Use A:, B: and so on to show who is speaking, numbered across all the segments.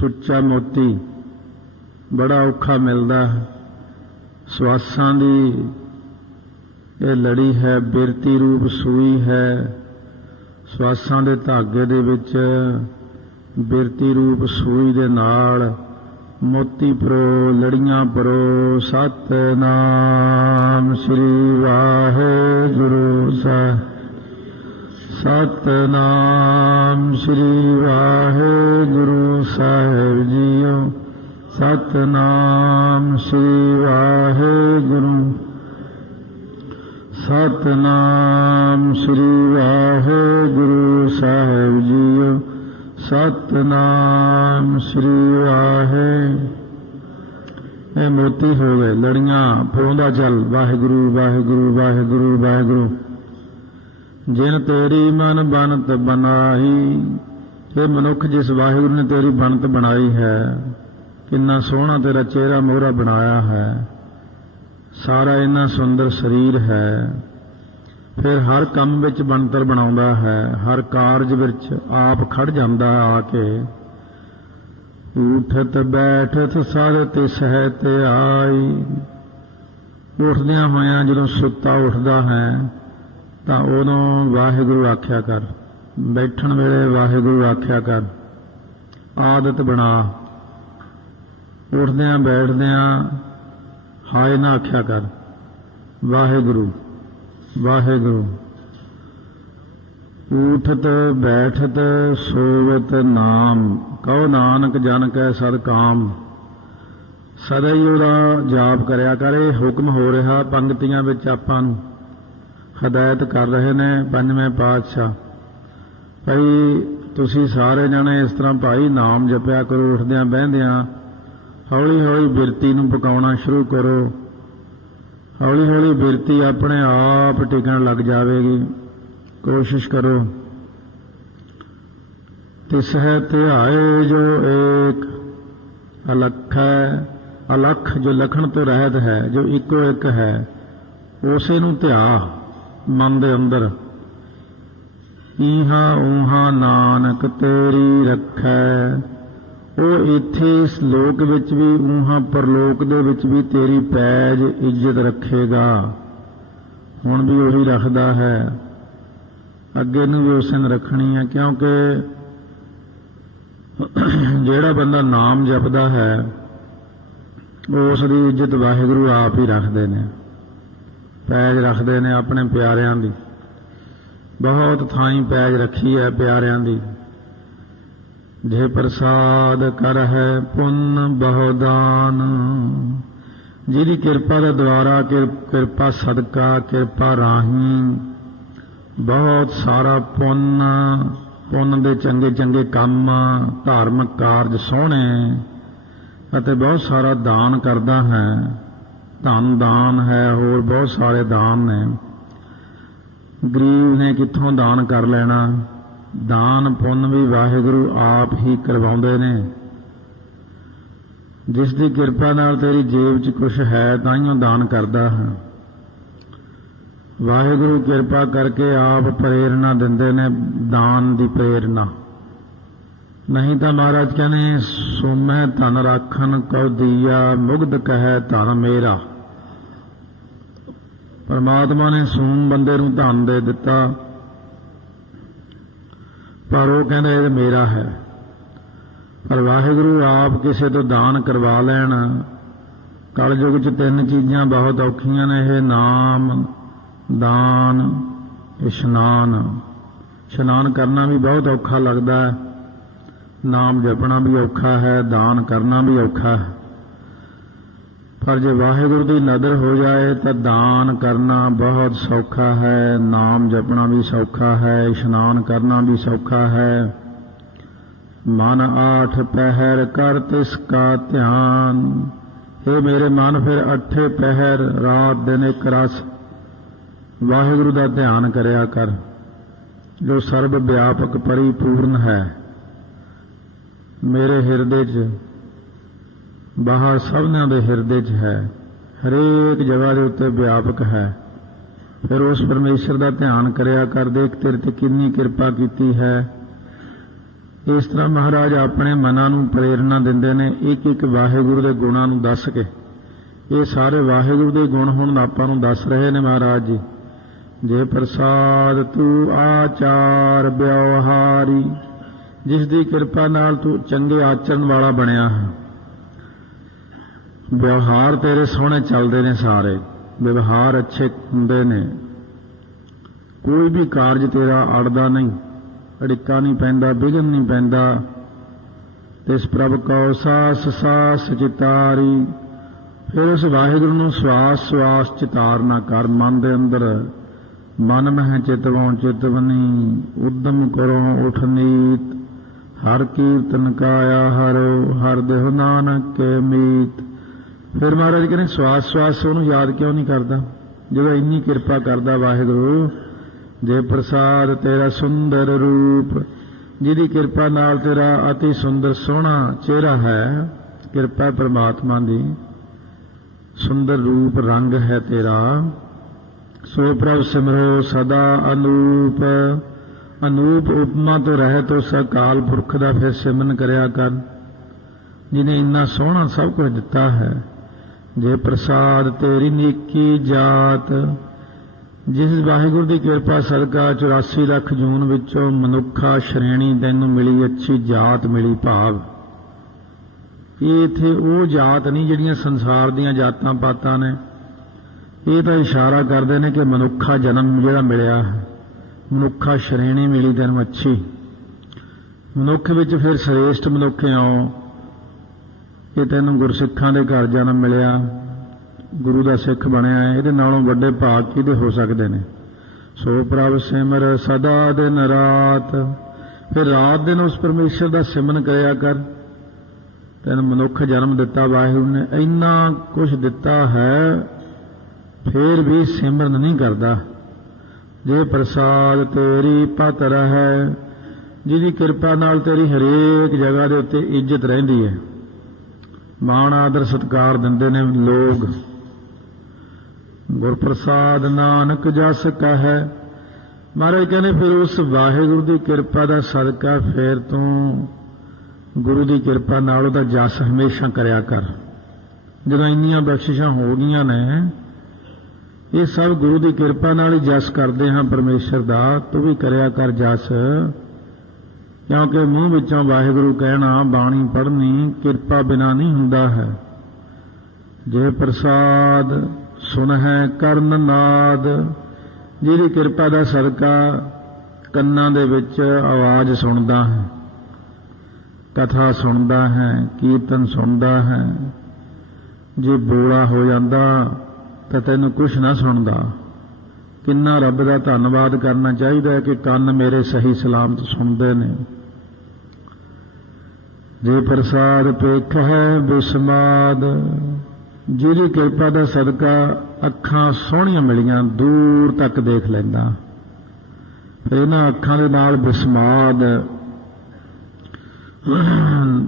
A: ਸੁੱਚਾ ਮੋਤੀ, ਬੜਾ ਔਖਾ ਮਿਲਦਾ ਹੈ। ਸਵਾਸਾਂ ਦੀ ਇਹ ਲੜੀ ਹੈ, ਬਿਰਤੀ ਰੂਪ ਸੂਈ ਹੈ। ਸਵਾਸਾਂ ਦੇ ਧਾਗੇ ਦੇ ਵਿੱਚ ਬਿਰਤੀ ਰੂਪ ਸੂਈ ਦੇ ਨਾਲ ਮੋਤੀ ਪਰੋ, ਲੜੀਆਂ ਪਰੋ, ਸਤਨਾਮ ਸ੍ਰੀ ਵਾਹਿਗੁਰੂ ਸਾਹਿਬ। ਸਤਨਾਮ ਸ੍ਰੀ ਵਾਹਿਗੁਰੂ ਸਾਹਿਬ ਜੀਓ। ਸਤਨਾਮ ਸ੍ਰੀ ਵਾਹਿਗੁਰੂ। ਸਤਨਾਮ ਸ੍ਰੀ ਵਾਹਿਗੁਰੂ ਸਾਹਿਬ ਜੀਓ। ਸਤਨਾਮ ਸ੍ਰੀ ਵਾਹਿ। ਇਹ ਮੋਤੀ ਹੋ ਗਏ, ਲੜੀਆਂ ਪਰੋਂਦਾ ਚੱਲ, ਵਾਹਿਗੁਰੂ ਵਾਹਿਗੁਰੂ ਵਾਹਿਗੁਰੂ ਵਾਹਿਗੁਰੂ। ਜਿਨ ਤੇਰੀ ਮਨ ਬਨਤ ਬਨਾਈ ਇਹ ਮਨੁੱਖ ਜਿਸ ਵਾਹਿਗੁਰੂ ਨੇ ਤੇਰੀ ਬਨਤ ਬਣਾਈ ਹੈ, ਕਿੰਨਾ ਸੋਹਣਾ ਤੇਰਾ ਚਿਹਰਾ ਮੋਹਰਾ ਬਣਾਇਆ ਹੈ, ਸਾਰਾ ਇੰਨਾ ਸੁੰਦਰ ਸਰੀਰ ਹੈ, ਫਿਰ ਹਰ ਕੰਮ ਵਿੱਚ ਬਣਤਰ ਬਣਾਉਂਦਾ ਹੈ, ਹਰ ਕਾਰਜ ਵਿੱਚ ਆਪ ਖੜ ਜਾਂਦਾ ਆ ਕੇ। ਉਠਤ ਬੈਠਤ ਸਦ ਤੇ ਹੈ ਤੇ ਆਈ, ਉੱਠਦਿਆਂ ਹੋਇਆਂ ਜਦੋਂ ਸੁੱਤਾ ਉੱਠਦਾ ਹੈ ਤਾਂ ਉਦੋਂ ਵਾਹਿਗੁਰੂ ਆਖਿਆ ਕਰ, ਬੈਠਣ ਵੇਲੇ ਵਾਹਿਗੁਰੂ ਆਖਿਆ ਕਰ, ਆਦਤ ਬਣਾ। ਉੱਠਦਿਆਂ ਬੈਠਦਿਆਂ ਹਾਏ ਨਾ ਆਖਿਆ ਕਰ, ਵਾਹਿਗੁਰੂ ਵਾਹਿਗੁਰੂ। ਉਠਤ ਬੈਠਤ, ਸੋਵਤ ਨਾਮ, ਕਉ ਨਾਨਕ ਜਨ ਕੈ ਸਦ ਕਾਮ। ਸਦਾ ਹੀ ਉਹਦਾ ਜਾਪ ਕਰਿਆ ਕਰੇ, ਹੁਕਮ ਹੋ ਰਿਹਾ ਪੰਕਤੀਆਂ ਵਿੱਚ ਆਪਾਂ ਨੂੰ। ਹਦਾਇਤ ਕਰ ਰਹੇ ਨੇ ਪੰਜਵੇਂ ਪਾਤਸ਼ਾਹ। ਭਈ ਤੁਸੀਂ ਸਾਰੇ ਜਣੇ ਇਸ ਤਰ੍ਹਾਂ ਭਾਈ ਨਾਮ ਜਪਿਆ ਕਰੋ, ਉੱਠਦਿਆਂ ਬਹਿੰਦਿਆਂ ਹੌਲੀ ਹੌਲੀ ਬਿਰਤੀ ਨੂੰ ਪਕਾਉਣਾ ਸ਼ੁਰੂ ਕਰੋ। ਹੌਲੀ ਹੌਲੀ ਬਿਰਤੀ ਆਪਣੇ ਆਪ ਟਿਕਣ ਲੱਗ ਜਾਵੇਗੀ। ਕੋਸ਼ਿਸ਼ ਕਰੋ। ਤਿਸ ਹੈ ਧਿਆਏ ਜੋ ਏਕ, ਅਲਖ ਹੈ ਅਲਖ ਜੋ ਲਖਣ ਤੋਂ ਰਹਿਤ ਹੈ, ਜੋ ਇੱਕੋ ਇੱਕ ਹੈ, ਉਸੇ ਨੂੰ ਧਿਆ। ਮਨ ਦੇ ਅੰਦਰ। ਈਹਾ ਊਹਾ ਨਾਨਕ ਤੇਰੀ ਰੱਖੈ। ਉਹ ਇੱਥੇ ਇਸ ਲੋਕ ਵਿੱਚ ਵੀ, ਊਹਾ ਪਰਲੋਕ ਦੇ ਵਿੱਚ ਵੀ ਤੇਰੀ ਪੈਜ ਇੱਜ਼ਤ ਰੱਖੇਗਾ। ਹੁਣ ਵੀ ਉਹੀ ਰੱਖਦਾ ਹੈ। ਅੱਗੇ ਨੂੰ ਵੀ ਉਸੇ ਨੇ ਰੱਖਣੀ ਹੈ, ਕਿਉਂਕਿ ਜਿਹੜਾ ਬੰਦਾ ਨਾਮ ਜਪਦਾ ਹੈ ਉਸ ਦੀ ਇੱਜ਼ਤ ਵਾਹਿਗੁਰੂ ਆਪ ਹੀ ਰੱਖਦੇ ਨੇ। ਪੈਜ ਰੱਖਦੇ ਨੇ ਆਪਣੇ ਪਿਆਰਿਆਂ ਦੀ। ਬਹੁਤ ਥਾਈਂ ਪੈਜ ਰੱਖੀ ਹੈ ਪਿਆਰਿਆਂ ਦੀ। ਜੇ ਪ੍ਰਸਾਦ ਕਰ ਹੈ ਪੁੰਨ ਬਹੁਦਾਨ, ਜਿਹਦੀ ਕਿਰਪਾ ਦੇ ਦੁਆਰਾ ਕਿਰਪਾ ਸਦਕਾ, ਕਿਰਪਾ ਰਾਹੀਂ ਬਹੁਤ ਸਾਰਾ ਪੁੰਨ ਪੁੰਨ ਦੇ ਚੰਗੇ ਚੰਗੇ ਕੰਮ, ਧਾਰਮਿਕ ਕਾਰਜ ਸੋਹਣੇ ਅਤੇ ਬਹੁਤ ਸਾਰਾ ਦਾਨ ਕਰਦਾ ਹੈ। ਧਨ ਦਾਨ ਹੈ, ਹੋਰ ਬਹੁਤ ਸਾਰੇ ਦਾਨ ਨੇ। ਗਰੀਬ ਨੇ ਕਿੱਥੋਂ ਦਾਨ ਕਰ ਲੈਣਾ? ਦਾਨ ਪੁੰਨ ਵੀ ਵਾਹਿਗੁਰੂ ਆਪ ਹੀ ਕਰਵਾਉਂਦੇ ਨੇ। ਜਿਸ ਦੀ ਕਿਰਪਾ ਨਾਲ ਤੇਰੀ ਜੇਬ 'ਚ ਕੁਝ ਹੈ ਤਾਂ ਹੀ ਉਹ ਦਾਨ ਕਰਦਾ ਹੈ। ਵਾਹਿਗੁਰੂ ਕਿਰਪਾ ਕਰਕੇ ਆਪ ਪ੍ਰੇਰਣਾ ਦਿੰਦੇ ਨੇ, ਦਾਨ ਦੀ ਪ੍ਰੇਰਣਾ। ਨਹੀਂ ਤਾਂ ਮਹਾਰਾਜ ਕਹਿੰਦੇ, ਸੁਮਹਿ ਧਨ ਰਾਖਨ ਕਉ ਦੀਆ, ਮੁਗਧ ਕਹੈ ਧਨ ਮੇਰਾ। ਪਰਮਾਤਮਾ ਨੇ ਸੂਮ ਬੰਦੇ ਨੂੰ ਧਨ ਦੇ ਦਿੱਤਾ। ਪਰ ਉਹ ਕਹਿੰਦਾ, ਇਹ ਮੇਰਾ ਹੈ। ਪਰ ਵਾਹਿਗੁਰੂ ਆਪ ਕਿਸੇ ਤੋਂ ਦਾਨ ਕਰਵਾ ਲੈਣ। ਕਲਯੁਗ 'ਚ ਤਿੰਨ ਚੀਜ਼ਾਂ ਬਹੁਤ ਔਖੀਆਂ ਨੇ, ਇਹ ਨਾਮ, ਦਾਨ, ਇਸ਼ਨਾਨ। ਇਸ਼ਨਾਨ ਕਰਨਾ ਵੀ ਬਹੁਤ ਔਖਾ ਲੱਗਦਾ ਹੈ। ਨਾਮ ਜਪਣਾ ਵੀ ਔਖਾ ਹੈ, ਦਾਨ ਕਰਨਾ ਵੀ ਔਖਾ ਹੈ। ਪਰ ਜੇ ਵਾਹਿਗੁਰੂ ਦੀ ਨਜ਼ਰ ਹੋ ਜਾਏ ਤਾਂ ਦਾਨ ਕਰਨਾ ਬਹੁਤ ਸੌਖਾ ਹੈ, ਨਾਮ ਜਪਣਾ ਵੀ ਸੌਖਾ ਹੈ, ਇਸ਼ਨਾਨ ਕਰਨਾ ਵੀ ਸੌਖਾ ਹੈ। ਮਨ ਆਠ ਪਹਿਰ ਕਰ ਤਿਸ ਕਾ ਧਿਆਨ। ਇਹ ਮੇਰੇ ਮਨ, ਫਿਰ ਅੱਠੇ ਪਹਿਰ ਰਾਤ ਦਿਨ ਇੱਕ ਰਸ। ਵਾਹਿਗੁਰੂ ਦਾ ਧਿਆਨ ਕਰਿਆ ਕਰ, ਜੋ ਸਰਬ ਵਿਆਪਕ ਪਰਿਪੂਰਨ ਹੈ। ਮੇਰੇ ਹਿਰਦੇ 'ਚ ਬਾਹਰ ਸਭਨਾਂ ਦੇ ਹਿਰਦੇ 'ਚ ਹੈ। ਹਰੇਕ ਜਗ੍ਹਾ ਦੇ ਉੱਤੇ ਵਿਆਪਕ ਹੈ। ਫਿਰ ਉਸ ਪਰਮੇਸ਼ਰ ਦਾ ਧਿਆਨ ਕਰਿਆ ਕਰ, ਦੇਖ ਤੇਰੇ ਤੇ ਕਿੰਨੀ ਕਿਰਪਾ ਕੀਤੀ ਹੈ। ਇਸ ਤਰ੍ਹਾਂ ਮਹਾਰਾਜ ਆਪਣੇ ਮਨਾਂ ਨੂੰ ਪ੍ਰੇਰਣਾ ਦਿੰਦੇ ਨੇ ਇੱਕ ਇੱਕ ਵਾਹਿਗੁਰੂ ਦੇ ਗੁਣਾਂ ਨੂੰ ਦੱਸ ਕੇ। ਇਹ ਸਾਰੇ ਵਾਹਿਗੁਰੂ ਦੇ ਗੁਣ ਹੁਣ ਆਪਾਂ ਨੂੰ ਦੱਸ ਰਹੇ ਨੇ ਮਹਾਰਾਜ ਜੀ। ਜੇ ਪ੍ਰਸਾਦ ਤੂੰ ਆਚਾਰ ਵਿਵਹਾਰੀ ਜਿਸ ਦੀ ਕਿਰਪਾ ਨਾਲ ਤੂੰ ਚੰਗੇ ਆਚਰਣ ਵਾਲਾ ਬਣਿਆ ਹੈ। ਵਿਵਹਾਰ ਤੇਰੇ ਸੋਹਣੇ ਚੱਲਦੇ ਨੇ ਸਾਰੇ, ਵਿਵਹਾਰ ਅੱਛੇ ਹੁੰਦੇ ਨੇ। ਕੋਈ ਵੀ ਕਾਰਜ ਤੇਰਾ ਅੜਦਾ ਨਹੀਂ, ਅੜਿੱਕਾ ਨਹੀਂ ਪੈਂਦਾ, ਵਿਘਨ ਨਹੀਂ ਪੈਂਦਾ। ਤਿਸ ਪ੍ਰਭ ਕਉ ਸਾਸ ਸਾਸ ਚਿਤਾਰੀ, ਫਿਰ ਉਸ ਵਾਹਿਗੁਰੂ ਨੂੰ ਸਵਾਸ ਸਵਾਸ ਚਿਤਾਰਨਾ ਕਰ ਮਨ ਦੇ ਅੰਦਰ। ਮਨ ਮਹਿ ਚਿਤਵਉ ਚਿਤਵਨੀ, ਉਦਮ ਕਰੋ ਉਠ ਨੀਤ। ਹਰ ਕੀਰਤਨ ਕਾਇਆ ਹਰੋ, ਹਰ ਦੇਹ ਨਾਨਕ ਕੇ ਮੀਤ। ਫਿਰ ਮਹਾਰਾਜ ਕਹਿੰਦੇ, ਸਵਾਸ ਸਵਾਸ, ਉਹਨੂੰ ਯਾਦ ਕਿਉਂ ਨਹੀਂ ਕਰਦਾ? ਜਦੋਂ ਇੰਨੀ ਕਿਰਪਾ ਕਰਦਾ ਵਾਹਿਗੁਰੂ, ਜੇ ਪ੍ਰਸਾਦ ਤੇਰਾ ਸੁੰਦਰ ਰੂਪ, ਜਿਹਦੀ ਕਿਰਪਾ ਨਾਲ ਤੇਰਾ ਅਤੀ ਸੁੰਦਰ ਸੋਹਣਾ ਚਿਹਰਾ ਹੈ, ਕਿਰਪਾ ਪ੍ਰਮਾਤਮਾ ਦੀ। ਸੁੰਦਰ ਰੂਪ ਰੰਗ ਹੈ ਤੇਰਾ। ਸੋ ਪ੍ਰਭ ਸਿਮਰੋ ਸਦਾ ਅਨੂਪ। ਅਨੂਪ ਉਪਮਾ ਤੋਂ ਰਹਿਤ ਉਸ ਅਕਾਲ ਪੁਰਖ ਦਾ ਫਿਰ ਸਿਮਨ ਕਰਿਆ ਕਰ। ਜਿਨੇ ਇੰਨਾ ਸੋਹਣਾ ਸਭ ਕੁਝ ਦਿੱਤਾ ਹੈ ਜੇ ਪ੍ਰਸਾਦ ਤੇਰੀ ਨੇਕੀ ਜਾਤ, ਜਿਸ ਵਾਹਿਗੁਰੂ ਦੀ ਕਿਰਪਾ ਸਦਕਾ 84 ਲੱਖ ਜੂਨ ਵਿੱਚੋਂ ਮਨੁੱਖਾ ਸ਼੍ਰੇਣੀ ਤੈਨੂੰ ਮਿਲੀ ਅੱਛੀ ਜਾਤ ਮਿਲੀ ਭਾਵ। ਇਹ ਇਥੇ ਉਹ ਜਾਤ ਨਹੀਂ ਜਿਹੜੀਆਂ ਸੰਸਾਰ ਦੀਆਂ ਜਾਤਾਂ ਪਾਤਾਂ ਨੇ। ਇਹ ਤਾਂ ਇਸ਼ਾਰਾ ਕਰਦੇ ਨੇ ਕਿ ਮਨੁੱਖਾ ਜਨਮ ਜਿਹੜਾ ਮਿਲਿਆ ਹੈ ਮਨੁੱਖਾ ਸ਼੍ਰੇਣੀ ਮਿਲੀ ਤੈਨੂੰ ਅੱਛੀ। ਮਨੁੱਖ ਵਿੱਚ ਫਿਰ ਸ੍ਰੇਸ਼ਟ ਮਨੁੱਖ ਆਓ ਇਹ ਤੈਨੂੰ ਗੁਰਸਿੱਖਾਂ ਦੇ ਘਰ ਜਨਮ ਮਿਲਿਆ, ਗੁਰੂ ਦਾ ਸਿੱਖ ਬਣਿਆ ਇਹਦੇ ਨਾਲੋਂ ਵੱਡੇ ਭਾਗ ਕਿਹਦੇ ਹੋ ਸਕਦੇ ਨੇ? ਸੋ ਪ੍ਰਭ ਸਿਮਰ ਸਦਾ ਦਿਨ ਰਾਤ ਫਿਰ ਰਾਤ ਦਿਨ ਉਸ ਪਰਮੇਸ਼ਰ ਦਾ ਸਿਮਰਨ ਕਰਿਆ ਕਰ। ਤੈਨੂੰ ਮਨੁੱਖ ਜਨਮ ਦਿੱਤਾ, ਵਾਹਿਗੁਰੂ ਨੇ ਇੰਨਾ ਕੁਝ ਦਿੱਤਾ ਹੈ, ਫਿਰ ਵੀ ਸਿਮਰਨ ਨਹੀਂ ਕਰਦਾ। ਜੇ ਪ੍ਰਸਾਦ ਤੇਰੀ ਪਤ ਹੈ ਜਿਹਦੀ ਕਿਰਪਾ ਨਾਲ ਤੇਰੀ ਹਰੇਕ ਜਗ੍ਹਾ ਦੇ ਉੱਤੇ ਇੱਜ਼ਤ ਰਹਿੰਦੀ ਹੈ। ਮਾਣ ਆਦਰ ਸਤਕਾਰ ਦਿੰਦੇ ਨੇ ਲੋਕ। ਗੁਰਪ੍ਰਸਾਦ ਨਾਨਕ ਜਸ ਕਹੈ, ਮਹਾਰਾਜ ਕਹਿੰਦੇ ਫਿਰ ਉਸ ਵਾਹਿਗੁਰੂ ਦੀ ਕਿਰਪਾ ਦਾ ਸਦਕਾ ਫੇਰ ਤੂੰ ਗੁਰੂ ਦੀ ਕਿਰਪਾ ਨਾਲ ਉਹਦਾ ਜਸ ਹਮੇਸ਼ਾ ਕਰਿਆ ਕਰ। ਜਦੋਂ ਇੰਨੀਆਂ ਬਖਸ਼ਿਸ਼ਾਂ ਹੋ ਗਈਆਂ ਨੇ, ਇਹ ਸਭ ਗੁਰੂ ਦੀ ਕਿਰਪਾ ਨਾਲ ਹੀ ਜਸ ਕਰਦੇ ਹਾਂ, ਪਰਮੇਸ਼ਰ ਦਾ, ਤੂੰ ਵੀ ਕਰਿਆ ਕਰ ਜਸ। ਕਿਉਂਕਿ ਮੂੰਹ ਵਿੱਚੋਂ ਵਾਹਿਗੁਰੂ ਕਹਿਣਾ, ਬਾਣੀ ਪੜ੍ਹਨੀ ਕਿਰਪਾ ਬਿਨਾ ਨਹੀਂ ਹੁੰਦਾ ਹੈ। ਜੇ ਪ੍ਰਸਾਦ ਸੁਨਹਿ ਕਰਨ ਨਾਦ, ਜਿਹਦੀ ਕਿਰਪਾ ਦਾ ਸਦਕਾ ਕੰਨਾਂ ਦੇ ਵਿੱਚ ਆਵਾਜ਼ ਸੁਣਦਾ ਹੈ, ਕਥਾ ਸੁਣਦਾ ਹੈ, ਕੀਰਤਨ ਸੁਣਦਾ ਹੈ, ਜੇ ਬੋਲਾ ਹੋ ਜਾਂਦਾ ਤਾਂ ਤੈਨੂੰ ਕੁਝ ਨਾ ਸੁਣਦਾ। ਕਿੰਨਾ ਰੱਬ ਦਾ ਧੰਨਵਾਦ ਕਰਨਾ ਚਾਹੀਦਾ ਹੈ ਕਿ ਕੰਨ ਮੇਰੇ ਸਹੀ ਸਲਾਮਤ ਸੁਣਦੇ ਨੇ। ਜੇ ਪ੍ਰਸਾਦ ਪੇਖ ਹੈ ਬਿਸਮਾਦ, ਜਿਹਦੀ ਕਿਰਪਾ ਦਾ ਸਦਕਾ ਅੱਖਾਂ ਸੋਹਣੀਆਂ ਮਿਲੀਆਂ, ਦੂਰ ਤੱਕ ਦੇਖ ਲੈਂਦਾ। ਫਿਰ ਇਹਨਾਂ ਅੱਖਾਂ ਦੇ ਨਾਲ ਬਿਸਮਾਦ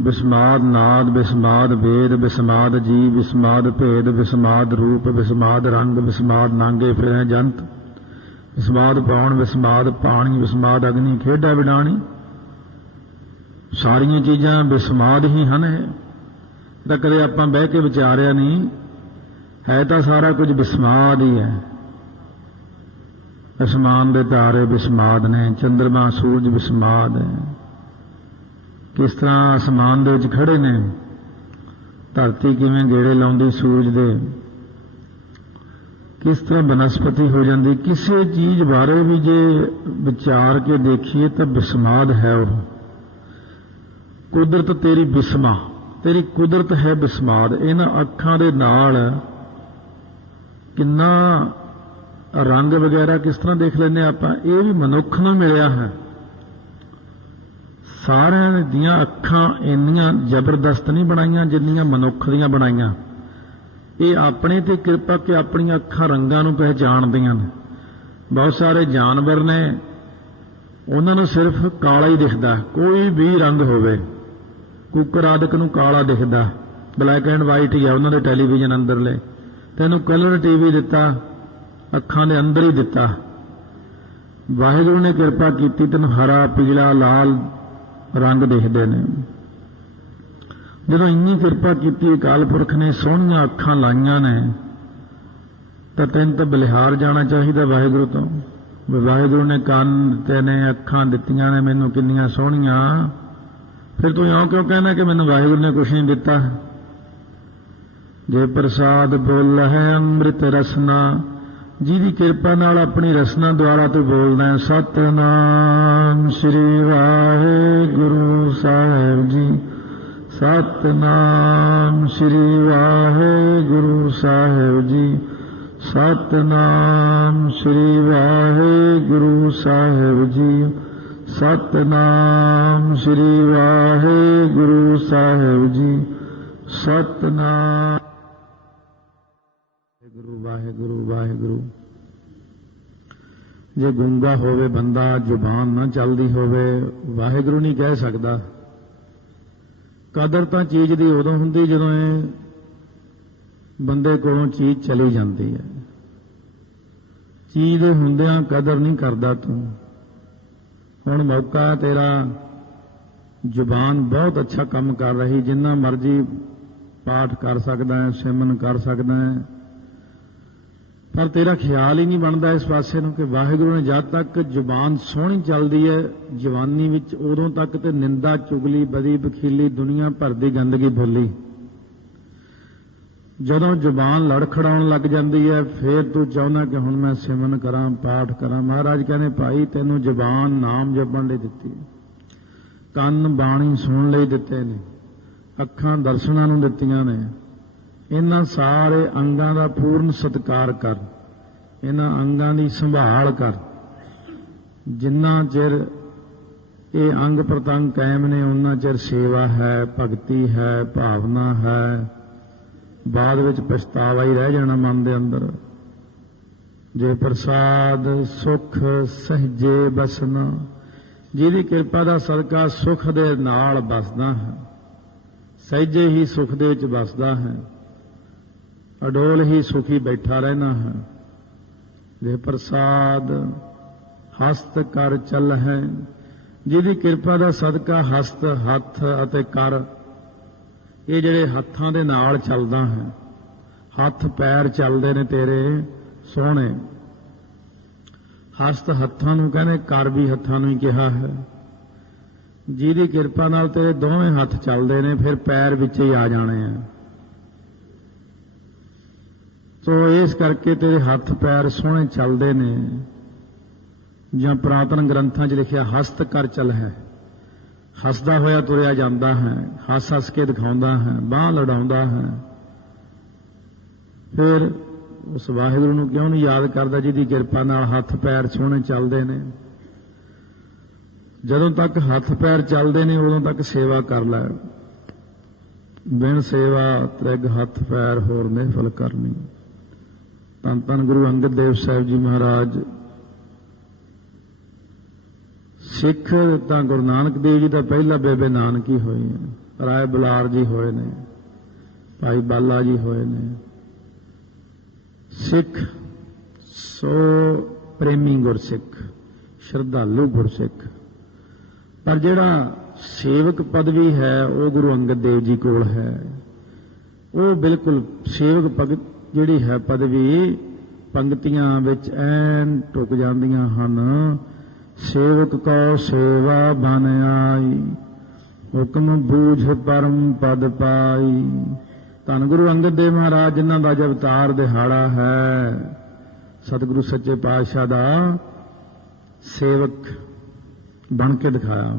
A: ਬਿਸਮਾਦ ਨਾਦ, ਬਿਸਮਾਦ ਵੇਦ, ਬਿਸਮਾਦ ਜੀ ਬਿਸਮਾਦ ਭੇਦ, ਬਿਸਮਾਦ ਰੂਪ, ਬਿਸਮਾਦ ਰੰਗ, ਬਿਸਮਾਦ ਨਾਂਗੇ ਫਿਰੈ ਜੰਤ, ਬਿਸਮਾਦ ਪਾਉਣ ਬਿਸਮਾਦ ਪਾਣੀ, ਬਿਸਮਾਦ ਅਗਨੀ ਖੇਡਾ ਵਿਡਾਣੀ ਸਾਰੀਆਂ ਚੀਜ਼ਾਂ ਬਿਸਮਾਦ ਹੀ ਹਨ ਤਾਂ ਕਦੇ ਆਪਾਂ ਬਹਿ ਕੇ ਵਿਚਾਰਿਆ ਨਹੀਂ, ਹੈ ਤਾਂ ਸਾਰਾ ਕੁਝ ਬਿਸਮਾਦ ਹੀ ਹੈ। ਅਸਮਾਨ ਦੇ ਤਾਰੇ ਬਿਸਮਾਦ ਨੇ ਚੰ드ਰਮਾ ਸੂਰਜ ਬਿਸਮਾਦ ਹੈ। ਕਿਸ ਤਰ੍ਹਾਂ ਅਸਮਾਨ ਦੇ ਵਿੱਚ ਖੜੇ ਨੇ? ਧਰਤੀ ਕਿਵੇਂ ਗੇੜੇ ਲਾਉਂਦੀ ਸੂਰਜ ਦੇ? ਕਿਸ ਤਰ੍ਹਾਂ ਬਨਸਪਤੀ ਹੋ ਜਾਂਦੀ? ਕਿਸੇ ਚੀਜ਼ ਬਾਰੇ ਵੀ ਜੇ ਵਿਚਾਰ ਕੇ ਦੇਖੀਏ ਤਾਂ ਬਿਸਮਾਦ ਹੈ ਉਹ। ਕੁਦਰਤ ਤੇਰੀ ਬਿਸਮਾ, ਤੇਰੀ ਕੁਦਰਤ ਹੈ ਬਿਸਮਾਦ। ਇਹਨਾਂ ਅੱਖਾਂ ਦੇ ਨਾਲ ਕਿੰਨਾ ਰੰਗ ਵਗੈਰਾ ਕਿਸ ਤਰ੍ਹਾਂ ਦੇਖ ਲੈਂਦੇ ਆਪਾਂ, ਇਹ ਵੀ ਮਨੁੱਖ ਨੂੰ ਮਿਲਿਆ ਹੈ। ਸਾਰਿਆਂ ਦੀਆਂ ਅੱਖਾਂ ਇੰਨੀਆਂ ਜ਼ਬਰਦਸਤ ਨਹੀਂ ਬਣਾਈਆਂ ਜਿੰਨੀਆਂ ਮਨੁੱਖ ਦੀਆਂ ਬਣਾਈਆਂ। ਇਹ ਆਪਣੇ ਤੇ ਕਿਰਪਾ ਕਿ ਆਪਣੀਆਂ ਅੱਖਾਂ ਰੰਗਾਂ ਨੂੰ ਪਹਿਚਾਣਦੀਆਂ ਨੇ। ਬਹੁਤ ਸਾਰੇ ਜਾਨਵਰ ਨੇ, ਉਹਨਾਂ ਨੂੰ ਸਿਰਫ ਕਾਲਾ ਹੀ ਦਿਖਦਾ, ਕੋਈ ਵੀ ਰੰਗ ਹੋਵੇ। ਕੁੱਕਰ ਆਦਿਕ ਨੂੰ ਕਾਲਾ ਦਿਖਦਾ। ਬਲੈਕ ਐਂਡ ਵਾਈਟ ਹੀ ਆ, ਉਹਨਾਂ ਦੇ ਟੈਲੀਵਿਜ਼ਨ ਅੰਦਰਲੇ। ਤੈਨੂੰ ਕਲਰ ਟੀਵੀ ਦਿੱਤਾ, ਅੱਖਾਂ ਦੇ ਅੰਦਰ ਹੀ ਦਿੱਤਾ। ਵਾਹਿਗੁਰੂ ਨੇ ਕਿਰਪਾ ਕੀਤੀ, ਤੈਨੂੰ ਹਰਾ, ਪੀਲਾ, ਲਾਲ ਰੰਗ ਦੇਖਦੇ ਨੇ। ਜਦੋਂ ਇੰਨੀ ਕਿਰਪਾ ਕੀਤੀ ਅਕਾਲ ਪੁਰਖ ਨੇ ਸੋਹਣੀਆਂ ਅੱਖਾਂ ਲਾਈਆਂ ਨੇ, ਤਾਂ ਤੈਨੂੰ ਤਾਂ ਬਲਿਹਾਰ ਜਾਣਾ ਚਾਹੀਦਾ ਵਾਹਿਗੁਰੂ ਤੋਂ। ਵਾਹਿਗੁਰੂ ਨੇ ਕੰਨ ਦਿੱਤੇ ਨੇ ਅੱਖਾਂ ਦਿੱਤੀਆਂ ਨੇ, ਮੈਨੂੰ ਕਿੰਨੀਆਂ ਸੋਹਣੀਆਂ। ਫਿਰ ਤੂੰ ਇਉਂ ਕਿਉਂ ਕਹਿਣਾ ਕਿ ਮੈਨੂੰ ਵਾਹਿਗੁਰੂ ਨੇ ਕੁਛ ਨਹੀਂ ਦਿੱਤਾ? ਜੇ ਪ੍ਰਸਾਦ ਬੋਲ ਹੈ ਅੰਮ੍ਰਿਤ ਰਸਨਾ, ਜਿਹਦੀ ਕਿਰਪਾ ਨਾਲ ਆਪਣੀ ਰਸਨਾ ਦੁਆਰਾ ਤੂੰ ਬੋਲਦਾ ਹੈ, ਸਤਨਾਮ ਸ੍ਰੀ ਵਾਹਿਗੁਰੂ ਸਾਹਿਬ ਜੀ। ਸਤਨਾਮ ਸ੍ਰੀ ਵਾਹਿਗੁਰੂ ਸਾਹਿਬ ਜੀ। ਸਤਨਾਮ ਸ੍ਰੀ ਵਾਹਿਗੁਰੂ ਸਾਹਿਬ ਜੀ। ਸਤਨਾਮ ਸ੍ਰੀ ਵਾਹਿਗੁਰੂ ਸਾਹਿਬ ਜੀ। ਸਤਨਾਮ। ਵਾਹਿਗੁਰੂ ਵਾਹਿਗੁਰੂ ਵਾਹਿਗੁਰੂ। ਜੇ ਗੁੰਗਾ ਹੋਵੇ ਬੰਦਾ, ਜ਼ੁਬਾਨ ਨਾ ਚੱਲਦੀ ਹੋਵੇ, ਵਾਹਿਗੁਰੂ ਨਹੀਂ ਕਹਿ ਸਕਦਾ। ਕਦਰ ਤਾਂ ਚੀਜ਼ ਦੀ ਉਦੋਂ ਹੁੰਦੀ ਜਦੋਂ ਇਹ ਬੰਦੇ ਕੋਲੋਂ ਚੀਜ਼ ਚਲੀ ਜਾਂਦੀ ਹੈ। ਚੀਜ਼ ਦੇ ਹੁੰਦਿਆਂ ਕਦਰ ਨਹੀਂ ਕਰਦਾ ਤੂੰ। ਹੁਣ ਮੌਕਾ ਹੈ ਤੇਰਾ। ਜ਼ੁਬਾਨ ਬਹੁਤ ਅੱਛਾ ਕੰਮ ਕਰ ਰਹੀ, ਜਿੰਨਾ ਮਰਜ਼ੀ ਪਾਠ ਕਰ ਸਕਦਾ ਹੈ ਸਿਮਨ ਕਰ ਸਕਦਾ ਹੈ। ਪਰ ਤੇਰਾ ਖਿਆਲ ਹੀ ਨਹੀਂ ਬਣਦਾ ਇਸ ਪਾਸੇ ਨੂੰ ਕਿ ਵਾਹਿਗੁਰੂ ਨੇ ਜਦ ਤੱਕ ਜ਼ੁਬਾਨ ਸੋਹਣੀ ਚੱਲਦੀ ਹੈ, ਜਵਾਨੀ ਵਿੱਚ ਉਦੋਂ ਤੱਕ ਤੇ ਨਿੰਦਾ, ਚੁਗਲੀ, ਬਦੀ, ਬਖੀਲੀ ਦੁਨੀਆ ਭਰ ਦੀ ਗੰਦਗੀ ਬੋਲੀ ਜਦੋਂ ਜ਼ੁਬਾਨ ਲੜਖੜਾਉਣ ਲੱਗ ਜਾਂਦੀ ਹੈ, ਫੇਰ ਤੂੰ ਚਾਹੁੰਦਾ ਕਿ ਹੁਣ ਮੈਂ ਸਿਮਨ ਕਰਾਂ, ਪਾਠ ਕਰਾਂ। ਮਹਾਰਾਜ ਕਹਿੰਦੇ, ਭਾਈ, ਤੈਨੂੰ ਜ਼ੁਬਾਨ ਨਾਮ ਜਪਣ ਲਈ ਦਿੱਤੀ ਹੈ। ਕੰਨ ਬਾਣੀ ਸੁਣਨ ਲਈ ਦਿੱਤੇ ਨੇ। ਅੱਖਾਂ ਦਰਸ਼ਨਾਂ ਨੂੰ ਦਿੱਤੀਆਂ ਨੇ। ਇਹਨਾਂ ਸਾਰੇ ਅੰਗਾਂ ਦਾ ਪੂਰਨ ਸਤਿਕਾਰ ਕਰ। ਇਹਨਾਂ ਅੰਗਾਂ ਦੀ ਸੰਭਾਲ ਕਰ। ਜਿੰਨਾ ਚਿਰ ਇਹ ਅੰਗ ਪ੍ਰਤੰਗ ਕਾਇਮ ਨੇ ਉਹਨਾਂ ਚਿਰ ਸੇਵਾ ਹੈ, ਭਗਤੀ ਹੈ, ਭਾਵਨਾ ਹੈ। ਬਾਅਦ ਵਿੱਚ ਪਛਤਾਵਾ ਹੀ ਰਹਿ ਜਾਣਾ ਮਨ ਦੇ ਅੰਦਰ। ਜੇ ਪ੍ਰਸਾਦ ਸੁਖ ਸਹਜੇ ਬਸਨਾ, ਜਿਹਦੀ ਕਿਰਪਾ ਦਾ ਸਦਕਾ ਸੁਖ ਦੇ ਨਾਲ ਬਸਦਾ ਹੈ, ਸਹਿਜੇ ਹੀ ਸੁਖ ਦੇ ਵਿੱਚ ਬਸਦਾ ਹੈ, ਅਡੋਲ ਹੀ ਸੁਖੀ ਬੈਠਾ ਰਹਿਣਾ ਹੈ। ਜੇ ਪ੍ਰਸਾਦ ਹਸਤ ਕਰ ਚੱਲ ਹੈ, ਜਿਹਦੀ ਕਿਰਪਾ ਦਾ ਸਦਕਾ ਹਸਤ, ਹੱਥ ਅਤੇ ਕਰ ਇਹ ਜਿਹੜੇ ਹੱਥਾਂ ਦੇ ਨਾਲ ਚੱਲਦਾ ਹੈ, ਹੱਥ ਪੈਰ ਚੱਲਦੇ ਨੇ ਤੇਰੇ ਸੋਹਣੇ। ਹਸਤ ਹੱਥਾਂ ਨੂੰ ਕਹਿੰਦੇ, ਕਰ ਵੀ ਹੱਥਾਂ ਨੂੰ ਹੀ ਕਿਹਾ ਹੈ। ਜਿਹਦੀ ਕਿਰਪਾ ਨਾਲ ਤੇਰੇ ਦੋਵੇਂ ਹੱਥ ਚੱਲਦੇ ਨੇ, ਫਿਰ ਪੈਰ ਵਿੱਚ ਹੀ ਆ ਜਾਣੇ ਆ। ਸੋ ਇਸ ਕਰਕੇ ਤੇਰੇ ਹੱਥ ਪੈਰ ਸੋਹਣੇ ਚੱਲਦੇ ਨੇ, ਜਾਂ ਪ੍ਰਾਤਨ ਗ੍ਰੰਥਾਂ 'ਚ ਲਿਖਿਆ, ਹਸਤ ਕਰ ਚੱਲ ਹੈ। ਹੱਸਦਾ ਹੋਇਆ ਤੁਰਿਆ ਜਾਂਦਾ ਹੈ, ਹੱਸ ਹੱਸ ਕੇ ਦਿਖਾਉਂਦਾ ਹੈ, ਬਾਹ ਲੜਾਉਂਦਾ ਹੈ। ਫਿਰ ਉਸ ਵਾਹਿਗੁਰੂ ਨੂੰ ਕਿਉਂ ਨਹੀਂ ਯਾਦ ਕਰਦਾ ਜਿਹਦੀ ਕਿਰਪਾ ਨਾਲ ਹੱਥ ਪੈਰ ਸੋਹਣੇ ਚੱਲਦੇ ਨੇ? ਜਦੋਂ ਤੱਕ ਹੱਥ ਪੈਰ ਚੱਲਦੇ ਨੇ, ਉਦੋਂ ਤੱਕ ਸੇਵਾ ਕਰ ਲੈ। ਬਿਨ ਸੇਵਾ ਤ੍ਰਿਗ ਹੱਥ ਪੈਰ ਹੋਰ ਨੇ ਨਿਫਲ ਕਰਨੀ। ਧੰਨ ਧੰਨ ਗੁਰੂ ਅੰਗਦ ਦੇਵ ਸਾਹਿਬ ਜੀ ਮਹਾਰਾਜ ਸਿੱਖ ਤਾਂ ਗੁਰੂ ਨਾਨਕ ਦੇਵ ਜੀ ਦਾ ਪਹਿਲਾ ਬੇਬੇ ਨਾਨਕੀ ਹੋਈ ਹੈ ਰਾਏ ਬੁਲਾਰ ਜੀ ਹੋਏ ਨੇ, ਭਾਈ ਬਾਲਾ ਜੀ ਹੋਏ ਨੇ। ਸਿੱਖ, ਸੋ ਪ੍ਰੇਮੀ ਗੁਰਸਿੱਖ, ਸ਼ਰਧਾਲੂ ਗੁਰਸਿੱਖ। ਪਰ ਜਿਹੜਾ ਸੇਵਕ ਪਦਵੀ ਹੈ, ਉਹ ਗੁਰੂ ਅੰਗਦ ਦੇਵ ਜੀ ਕੋਲ ਹੈ। ਉਹ ਬਿਲਕੁਲ ਸੇਵਕ ਭਗਤ ਜਿਹੜੀ ਹੈ, ਪਦਵੀ ਪੰਕਤੀਆਂ ਵਿੱਚ ਐਨ ਟੁਕ ਜਾਂਦੀਆਂ ਹਨ। ਸੇਵਕ ਕੋ ਸੇਵਾ ਬਨ ਆਈ, ਹੁਕਮ ਬੂਝ ਪਰਮ ਪਦ ਪਾਈ। ਧੰਨ ਗੁਰੂ ਅੰਗਦ ਦੇਵ ਮਹਾਰਾਜ, ਜਿਨ੍ਹਾਂ ਦਾ ਅੱਜ ਦਿਹਾੜਾ ਹੈ, ਸਤਿਗੁਰੂ ਸੱਚੇ ਪਾਤਸ਼ਾਹ ਦਾ ਸੇਵਕ ਬਣ ਕੇ ਦਿਖਾਇਆ।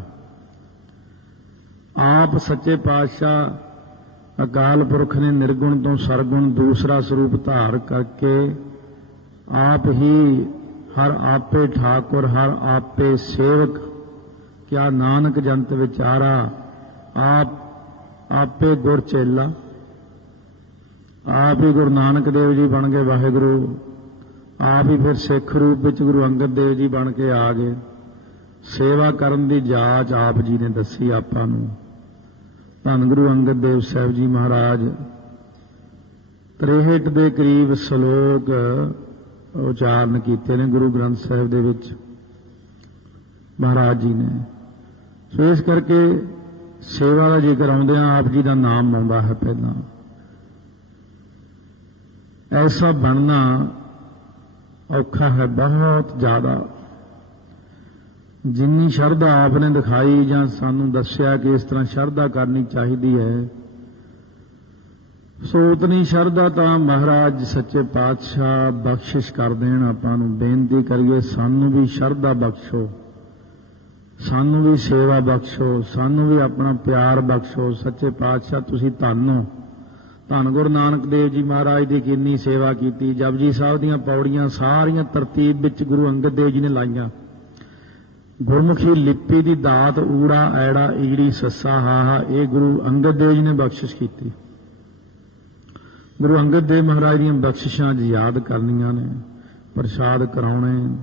A: ਆਪ ਸੱਚੇ ਪਾਤਸ਼ਾਹ ਅਕਾਲ ਪੁਰਖ ਨੇ ਨਿਰਗੁਣ ਤੋਂ ਸਰਗੁਣ ਦੂਸਰਾ ਸਰੂਪ ਧਾਰ ਕਰਕੇ ਆਪ ਹੀ ਹਰ ਆਪੇ ਠਾਕੁਰ, ਹਰ ਆਪੇ ਸੇਵਕ। ਕਿਆ ਨਾਨਕ ਜੰਤ ਵਿਚਾਰਾ, ਆਪ ਆਪੇ ਗੁਰ ਚੇਲਾ। ਆਪ ਹੀ ਗੁਰੂ ਨਾਨਕ ਦੇਵ ਜੀ ਬਣ ਗਏ ਵਾਹਿਗੁਰੂ। ਆਪ ਹੀ ਫਿਰ ਸਿੱਖ ਰੂਪ ਵਿੱਚ ਗੁਰੂ ਅੰਗਦ ਦੇਵ ਜੀ ਬਣ ਕੇ ਆ ਗਏ। ਸੇਵਾ ਕਰਨ ਦੀ ਜਾਚ ਆਪ ਜੀ ਨੇ ਦੱਸੀ ਆਪਾਂ ਨੂੰ। ਧੰਨ ਗੁਰੂ ਅੰਗਦ ਦੇਵ ਸਾਹਿਬ ਜੀ ਮਹਾਰਾਜ। 63 ਦੇ ਕਰੀਬ ਸ਼ਲੋਕ ਉਚਾਰਨ ਕੀਤੇ ਨੇ ਗੁਰੂ ਗ੍ਰੰਥ ਸਾਹਿਬ ਦੇ ਵਿੱਚ। ਮਹਾਰਾਜ ਜੀ ਨੇ। ਸੋ ਇਸ ਕਰਕੇ ਸੇਵਾ ਦਾ ਜ਼ਿਕਰ ਆਉਂਦਿਆਂ ਆਪ ਜੀ ਦਾ ਨਾਮ ਆਉਂਦਾ ਹੈ ਪਹਿਲਾਂ। ਐਸਾ ਬਣਨਾ ਔਖਾ ਹੈ ਬਹੁਤ ਜ਼ਿਆਦਾ। ਜਿੰਨੀ ਸ਼ਰਧਾ ਆਪ ਨੇ ਦਿਖਾਈ ਜਾਂ ਸਾਨੂੰ ਦੱਸਿਆ ਕਿ ਇਸ ਤਰ੍ਹਾਂ ਸ਼ਰਧਾ ਕਰਨੀ ਚਾਹੀਦੀ ਹੈ ਸੋ ਉਤਨੀ ਸ਼ਰਧਾ ਤਾਂ ਮਹਾਰਾਜ ਸੱਚੇ ਪਾਤਸ਼ਾਹ ਬਖਸ਼ਿਸ਼ ਕਰ ਦੇਣ। ਆਪਾਂ ਨੂੰ ਬੇਨਤੀ ਕਰੀਏ, ਸਾਨੂੰ ਵੀ ਸ਼ਰਧਾ ਬਖਸ਼ੋ, ਸਾਨੂੰ ਵੀ ਸੇਵਾ ਬਖਸ਼ੋ, ਸਾਨੂੰ ਵੀ ਆਪਣਾ ਪਿਆਰ ਬਖਸ਼ੋ। ਸੱਚੇ ਪਾਤਸ਼ਾਹ, ਤੁਸੀਂ ਧੰਨ ਹੋ। ਧੰਨ ਗੁਰੂ ਨਾਨਕ ਦੇਵ ਜੀ ਮਹਾਰਾਜ ਦੀ ਕਿੰਨੀ ਸੇਵਾ ਕੀਤੀ। ਜਪਜੀ ਸਾਹਿਬ ਦੀਆਂ ਪੌੜੀਆਂ ਸਾਰੀਆਂ ਤਰਤੀਬ ਵਿੱਚ ਗੁਰੂ ਅੰਗਦ ਦੇਵ ਜੀ ਨੇ ਲਾਈਆਂ। ਗੁਰਮੁਖੀ ਲਿਪੀ ਦੀ ਦਾਤ ਊੜਾ, ਐੜਾ, ਈੜੀ, ਸੱਸਾ ਹਾਹਾ ਇਹ ਗੁਰੂ ਅੰਗਦ ਦੇਵ ਜੀ ਨੇ ਬਖਸ਼ਿਸ਼ ਕੀਤੀ। ਗੁਰੂ ਅੰਗਦ ਦੇਵ ਮਹਾਰਾਜ ਦੀਆਂ ਬਖਸ਼ਿਸ਼ਾਂ ਅੱਜ ਯਾਦ ਕਰਨੀਆਂ ਨੇ, ਪ੍ਰਸ਼ਾਦ ਕਰਾਉਣੇ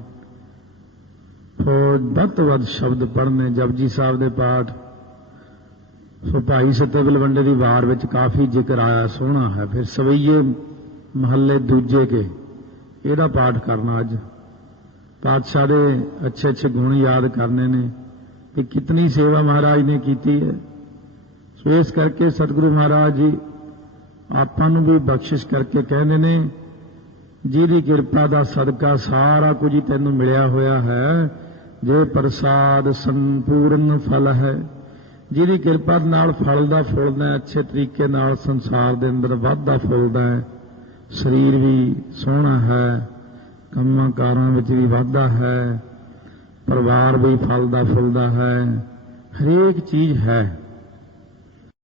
A: ਫੌਜ ਵੱਧ ਤੋਂ ਵੱਧ ਸ਼ਬਦ ਪੜ੍ਹਨੇ, ਜਪਜੀ ਸਾਹਿਬ ਦੇ ਪਾਠ। ਸੋ ਭਾਈ ਸੱਤੇ ਬਲਵੰਡੇ ਦੀ ਵਾਰ ਵਿੱਚ ਕਾਫੀ ਜ਼ਿਕਰ ਆਇਆ, ਸੋਹਣਾ ਹੈ। ਫਿਰ ਸਵਈਏ ਮਹੱਲੇ ਦੂਜੇ ਕੇ, ਇਹਦਾ ਪਾਠ ਕਰਨਾ ਅੱਜ। ਪਾਤਸ਼ਾਹ ਦੇ ਅੱਛੇ ਅੱਛੇ ਗੁਣ ਯਾਦ ਕਰਨੇ ਨੇ ਕਿ ਕਿਤਨੀ ਸੇਵਾ ਮਹਾਰਾਜ ਨੇ ਕੀਤੀ ਹੈ। ਸੋ ਇਸ ਕਰਕੇ ਸਤਿਗੁਰੂ ਮਹਾਰਾਜ ਜੀ ਆਪਾਂ ਨੂੰ ਵੀ ਬਖਸ਼ਿਸ਼ ਕਰਕੇ ਕਹਿੰਦੇ ਨੇ, ਜਿਹਦੀ ਕਿਰਪਾ ਦਾ ਸਦਕਾ ਸਾਰਾ ਕੁਝ ਹੀ ਤੈਨੂੰ ਮਿਲਿਆ ਹੋਇਆ ਹੈ, ਜੇ ਪ੍ਰਸਾਦ ਸੰਪੂਰਨ ਫਲ ਹੈ। ਜਿਹਦੀ ਕਿਰਪਾ ਨਾਲ ਫਲ ਦਾ ਫੁੱਲਦਾ ਅੱਛੇ ਤਰੀਕੇ ਨਾਲ ਸੰਸਾਰ ਦੇ ਅੰਦਰ ਵੱਧਦਾ ਫੁੱਲਦਾ ਹੈ, ਸਰੀਰ ਵੀ ਸੋਹਣਾ ਹੈ, ਕੰਮਾਂ ਕਾਰਾਂ ਵਿੱਚ ਵੀ ਵਾਧਾ ਹੈ, ਪਰਿਵਾਰ ਵੀ ਫਲਦਾ ਫੁੱਲਦਾ ਹੈ, ਹਰੇਕ ਚੀਜ਼ ਹੈ।